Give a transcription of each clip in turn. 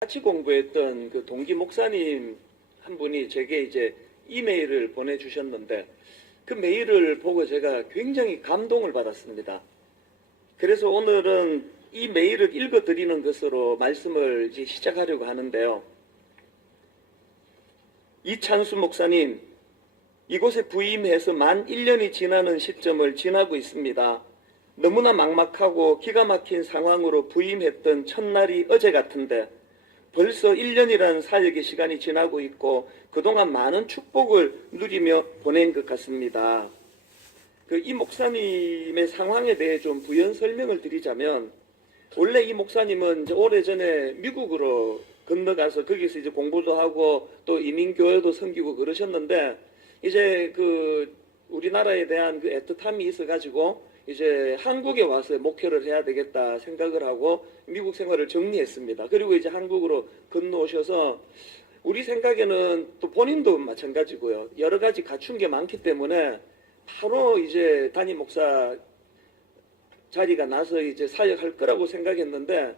같이 공부했던 그 동기 목사님 한 분이 제게 이제 이메일을 보내주셨는데 그 메일을 보고 제가 굉장히 감동을 받았습니다. 그래서 오늘은 이 메일을 읽어드리는 것으로 말씀을 이제 시작하려고 하는데요. 이찬수 목사님, 이곳에 부임해서 만 1년이 지나는 시점을 지나고 있습니다. 너무나 막막하고 기가 막힌 상황으로 부임했던 첫날이 어제 같은데 벌써 1년이라는 사역의 시간이 지나고 있고 그동안 많은 축복을 누리며 보낸 것 같습니다. 이 목사님의 상황에 대해 좀 부연 설명을 드리자면, 원래 이 목사님은 이제 오래전에 미국으로 건너가서 거기서 이제 공부도 하고 또 이민교회도 섬기고 그러셨는데, 이제 우리나라에 대한 애틋함이 있어가지고 이제 한국에 와서 목회를 해야 되겠다 생각을 하고 미국 생활을 정리했습니다. 그리고 이제 한국으로 건너오셔서 우리 생각에는 또 본인도 마찬가지고요. 여러 가지 갖춘 게 많기 때문에 바로 이제 담임 목사 자리가 나서 이제 사역할 거라고 생각했는데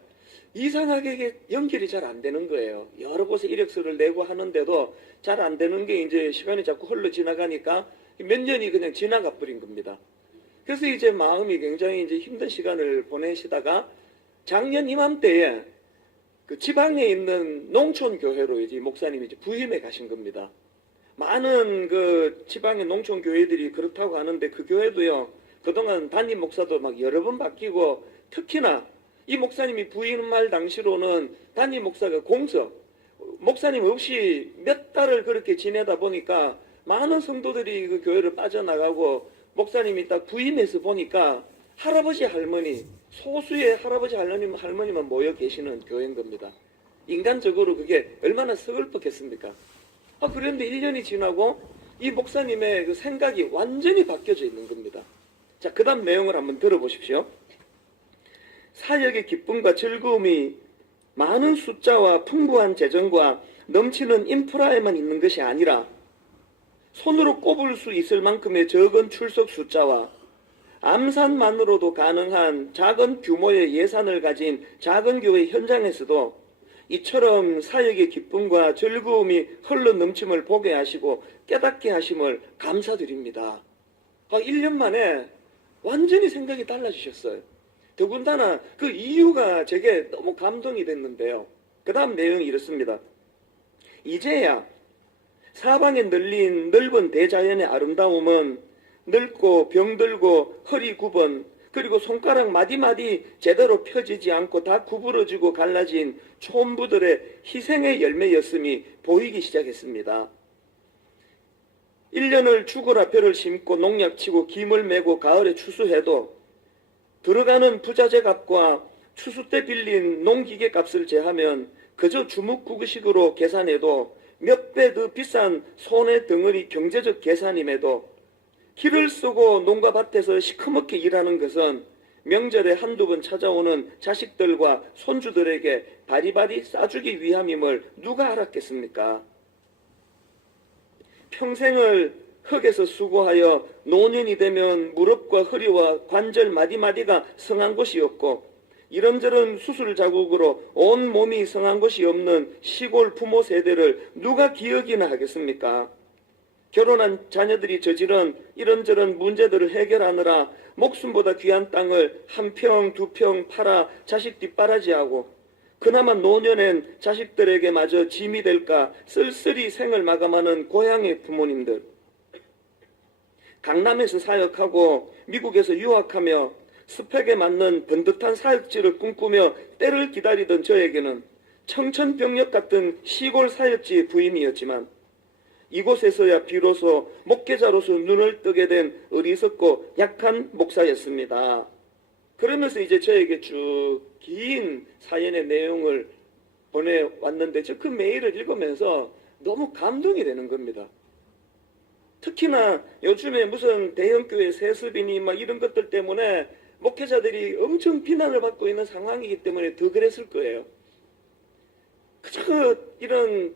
이상하게 이게 연결이 잘 안 되는 거예요. 여러 곳에 이력서를 내고 하는데도 잘 안 되는 게 이제 시간이 자꾸 흘러 지나가니까 몇 년이 그냥 지나가 버린 겁니다. 그래서 이제 마음이 굉장히 이제 힘든 시간을 보내시다가 작년 이맘때에 그 지방에 있는 농촌 교회로 이제 목사님이 이제 부임해 가신 겁니다. 많은 그 지방의 농촌 교회들이 그렇다고 하는데 그 교회도요, 그동안 담임 목사도 막 여러 번 바뀌고 특히나 이 목사님이 부임할 당시로는 담임 목사가 목사님 없이 몇 달을 그렇게 지내다 보니까 많은 성도들이 그 교회를 빠져나가고 목사님이 딱 부임해서 보니까 할아버지 할머니, 소수의 할아버지 할머니만 모여 계시는 교회인 겁니다. 인간적으로 그게 얼마나 서글펐겠습니까? 그런데 1년이 지나고 이 목사님의 그 생각이 완전히 바뀌어져 있는 겁니다. 자, 그 다음 내용을 한번 들어보십시오. 사역의 기쁨과 즐거움이 많은 숫자와 풍부한 재정과 넘치는 인프라에만 있는 것이 아니라 손으로 꼽을 수 있을 만큼의 적은 출석 숫자와 암산만으로도 가능한 작은 규모의 예산을 가진 작은 교회 현장에서도 이처럼 사역의 기쁨과 즐거움이 흘러 넘침을 보게 하시고 깨닫게 하심을 감사드립니다. 1년 만에 완전히 생각이 달라지셨어요. 더군다나 그 이유가 제게 너무 감동이 됐는데요. 그 다음 내용이 이렇습니다. 이제야 사방에 널린 넓은 대자연의 아름다움은 늙고 병들고 허리 굽은 그리고 손가락 마디마디 제대로 펴지지 않고 다 구부러지고 갈라진 촌부들의 희생의 열매였음이 보이기 시작했습니다. 1년을 죽어라 벼를 심고 농약치고 김을 메고 가을에 추수해도 들어가는 부자재 값과 추수 때 빌린 농기계 값을 제하면 그저 주먹구구식으로 계산해도 몇 배 더 비싼 손의 덩어리 경제적 계산임에도 길을 쓰고 농가 밭에서 시커멓게 일하는 것은 명절에 한두 번 찾아오는 자식들과 손주들에게 바리바리 싸주기 위함임을 누가 알았겠습니까? 평생을 흙에서 수고하여 노년이 되면 무릎과 허리와 관절 마디마디가 성한 곳이 없고 이런저런 수술 자국으로 온 몸이 성한 것이 없는 시골 부모 세대를 누가 기억이나 하겠습니까? 결혼한 자녀들이 저지른 이런저런 문제들을 해결하느라 목숨보다 귀한 땅을 한 평, 두 평 팔아 자식 뒷바라지하고 그나마 노년엔 자식들에게 마저 짐이 될까 쓸쓸히 생을 마감하는 고향의 부모님들, 강남에서 사역하고 미국에서 유학하며 스펙에 맞는 번듯한 사역지를 꿈꾸며 때를 기다리던 저에게는 청천벽력 같은 시골 사역지의 부임이었지만 이곳에서야 비로소 목회자로서 눈을 뜨게 된 어리석고 약한 목사였습니다. 그러면서 이제 저에게 쭉 긴 사연의 내용을 보내왔는데 저 그 메일을 읽으면서 너무 감동이 되는 겁니다. 특히나 요즘에 무슨 대형교회 세습이니 막 이런 것들 때문에 목회자들이 엄청 비난을 받고 있는 상황이기 때문에 더 그랬을 거예요. 그저 이런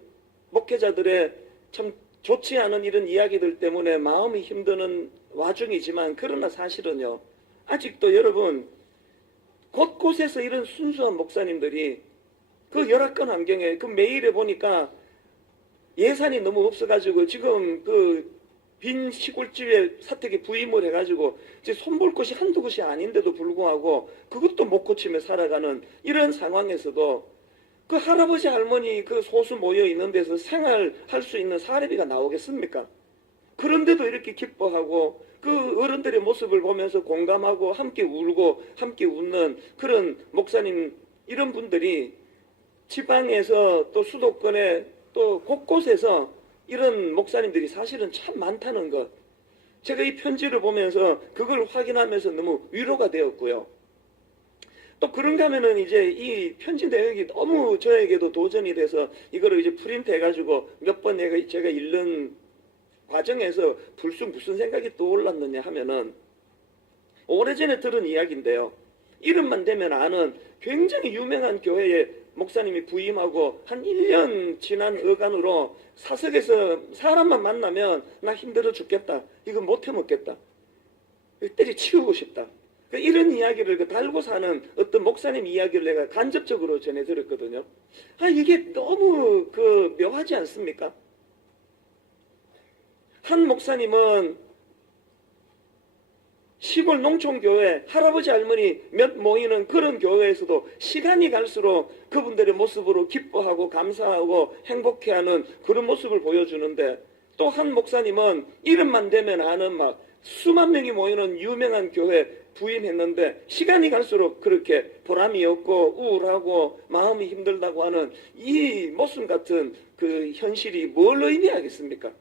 목회자들의 참 좋지 않은 이런 이야기들 때문에 마음이 힘드는 와중이지만 그러나 사실은요, 아직도 여러분 곳곳에서 이런 순수한 목사님들이 그 열악한 환경에 그 메일에 보니까 예산이 너무 없어가지고 지금 그 빈 시골집에 사택에 부임을 해가지고 이제 손볼 곳이 한두 곳이 아닌데도 불구하고 그것도 못 고치며 살아가는 이런 상황에서도 그 할아버지 할머니 그 소수 모여 있는 데서 생활할 수 있는 사례비가 나오겠습니까? 그런데도 이렇게 기뻐하고 그 어른들의 모습을 보면서 공감하고 함께 울고 함께 웃는 그런 목사님, 이런 분들이 지방에서 또 수도권에 또 곳곳에서 이런 목사님들이 사실은 참 많다는 것, 제가 이 편지를 보면서 그걸 확인하면서 너무 위로가 되었고요. 또 그런가 하면은 이제 이 편지 내용이 너무 저에게도 도전이 돼서 이거를 이제 프린트 해가지고 몇 번 제가 읽는 과정에서 불쑥 무슨 생각이 떠올랐느냐 하면은, 오래전에 들은 이야기인데요. 이름만 대면 아는 굉장히 유명한 교회에 목사님이 부임하고 한 1년 지난 어간으로 사석에서 사람만 만나면 나 힘들어 죽겠다, 이거 못 해먹겠다, 때려치우고 싶다, 이런 이야기를 달고 사는 어떤 목사님 이야기를 내가 간접적으로 전해 들었거든요. 이게 너무 묘하지 않습니까? 한 목사님은 시골 농촌교회 할아버지 할머니 몇 모이는 그런 교회에서도 시간이 갈수록 그분들의 모습으로 기뻐하고 감사하고 행복해하는 그런 모습을 보여주는데, 또 한 목사님은 이름만 대면 아는 막 수만 명이 모이는 유명한 교회 부임했는데 시간이 갈수록 그렇게 보람이 없고 우울하고 마음이 힘들다고 하는 이 모순 같은 그 현실이 뭘 의미하겠습니까?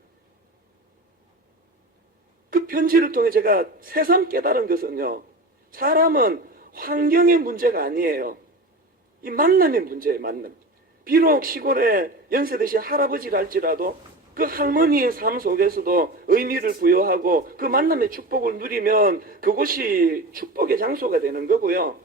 그 편지를 통해 제가 새삼 깨달은 것은요, 사람은 환경의 문제가 아니에요. 이 만남의 문제예요, 만남. 비록 시골에 연세 드신 할아버지랄지라도 그 할머니의 삶 속에서도 의미를 부여하고 그 만남의 축복을 누리면 그곳이 축복의 장소가 되는 거고요.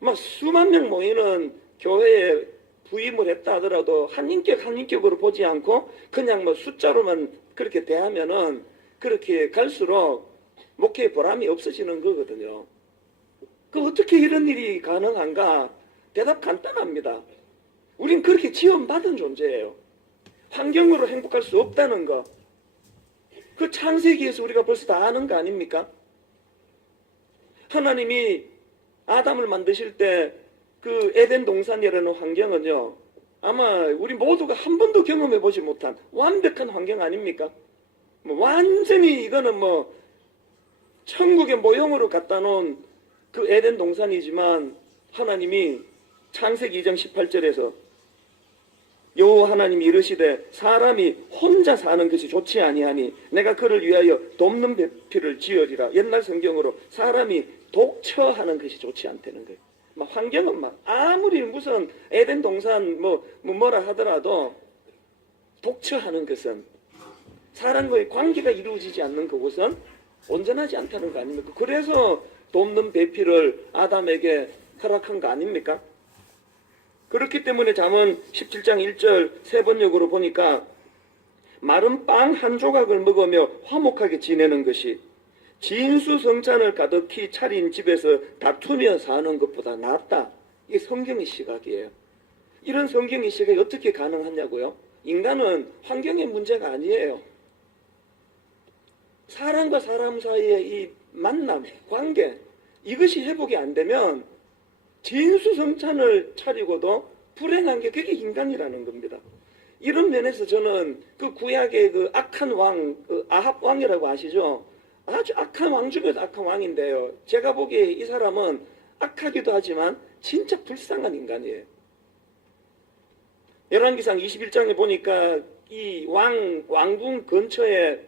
막 수만 명 모이는 교회에 부임을 했다 하더라도 한 인격 한 인격으로 보지 않고 그냥 뭐 숫자로만 그렇게 대하면은 그렇게 갈수록 목회의 보람이 없어지는 거거든요. 어떻게 이런 일이 가능한가? 대답 간단합니다. 우린 그렇게 지원받은 존재예요. 환경으로 행복할 수 없다는 거, 그 창세기에서 우리가 벌써 다 아는 거 아닙니까? 하나님이 아담을 만드실 때 그 에덴 동산이라는 환경은요, 아마 우리 모두가 한 번도 경험해보지 못한 완벽한 환경 아닙니까? 완전히 이거는 천국의 모형으로 갖다 놓은 그 에덴 동산이지만, 하나님이 창세기 2장 18절에서 여호와 하나님이 이르시되 사람이 혼자 사는 것이 좋지 아니하니 내가 그를 위하여 돕는 배필을 지으리라. 옛날 성경으로 사람이 독처하는 것이 좋지 않다는 거예요. 환경은 아무리 무슨 에덴 동산 뭐라 하더라도 독처하는 것은, 사람과의 관계가 이루어지지 않는 그곳은 온전하지 않다는 거 아닙니까? 그래서 돕는 배필을 아담에게 허락한 거 아닙니까? 그렇기 때문에 잠언 17장 1절 세 번역으로 보니까 마른 빵 한 조각을 먹으며 화목하게 지내는 것이 진수성찬을 가득히 차린 집에서 다투며 사는 것보다 낫다. 이게 성경의 시각이에요. 이런 성경의 시각이 어떻게 가능하냐고요? 인간은 환경의 문제가 아니에요. 사람과 사람 사이의 이 만남, 관계, 이것이 회복이 안 되면 진수성찬을 차리고도 불행한 게 그게 인간이라는 겁니다. 이런 면에서 저는 그 구약의 그 악한 왕, 그 아합 왕이라고 아시죠? 아주 악한 왕 중에도 악한 왕인데요. 제가 보기에 이 사람은 악하기도 하지만 진짜 불쌍한 인간이에요. 열왕기상 21장에 보니까 이 왕궁 근처에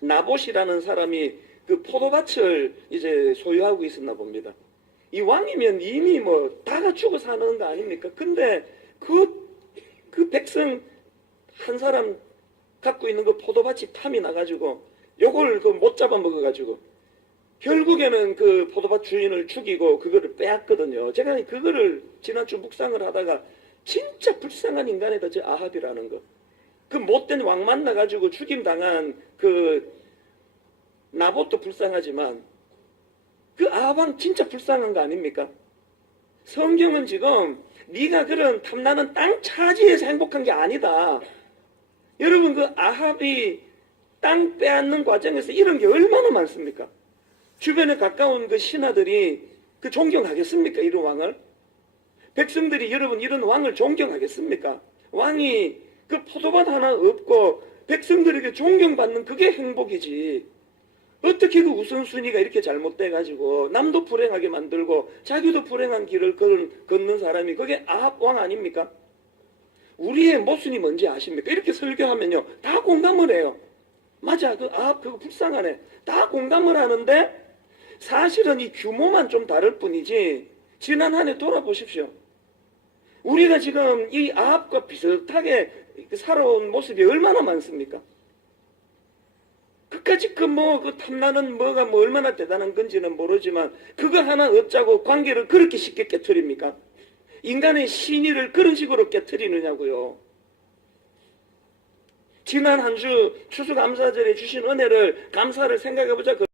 나봇이라는 사람이 그 포도밭을 이제 소유하고 있었나 봅니다. 이 왕이면 이미 다 갖추고 사는 거 아닙니까? 근데 그 백성 한 사람 갖고 있는 그 포도밭이 탐이 나가지고 요걸 못 잡아먹어가지고 결국에는 그 포도밭 주인을 죽이고 그거를 빼앗거든요. 제가 그거를 지난주 묵상을 하다가 진짜 불쌍한 인간이다, 저 아합이라는 거. 그 못된 왕 만나가지고 죽임당한 그 나봇도 불쌍하지만 그 아합 왕 진짜 불쌍한 거 아닙니까? 성경은 지금 네가 그런 탐나는 땅 차지해서 행복한 게 아니다. 여러분 그 아합이 땅 빼앗는 과정에서 이런 게 얼마나 많습니까? 주변에 가까운 그 신하들이 그 존경하겠습니까? 이런 왕을? 백성들이 여러분 이런 왕을 존경하겠습니까? 왕이 그 포도밭 하나 없고 백성들에게 존경받는 그게 행복이지. 어떻게 그 우선순위가 이렇게 잘못돼가지고 남도 불행하게 만들고 자기도 불행한 길을 걷는 사람이 그게 아합 왕 아닙니까? 우리의 모순이 뭔지 아십니까? 이렇게 설교하면요 다 공감을 해요. 맞아, 그 아합 그거 불쌍하네. 다 공감을 하는데 사실은 이 규모만 좀 다를 뿐이지 지난 한 해 돌아보십시오. 우리가 지금 이 아합과 비슷하게 살아온 모습이 얼마나 많습니까? 그까짓 그 탐나는 뭐가 얼마나 대단한 건지는 모르지만 그거 하나 얻자고 관계를 그렇게 쉽게 깨트립니까? 인간의 신의를 그런 식으로 깨트리느냐고요. 지난 한 주 추수감사절에 주신 은혜를 감사를 생각해보자.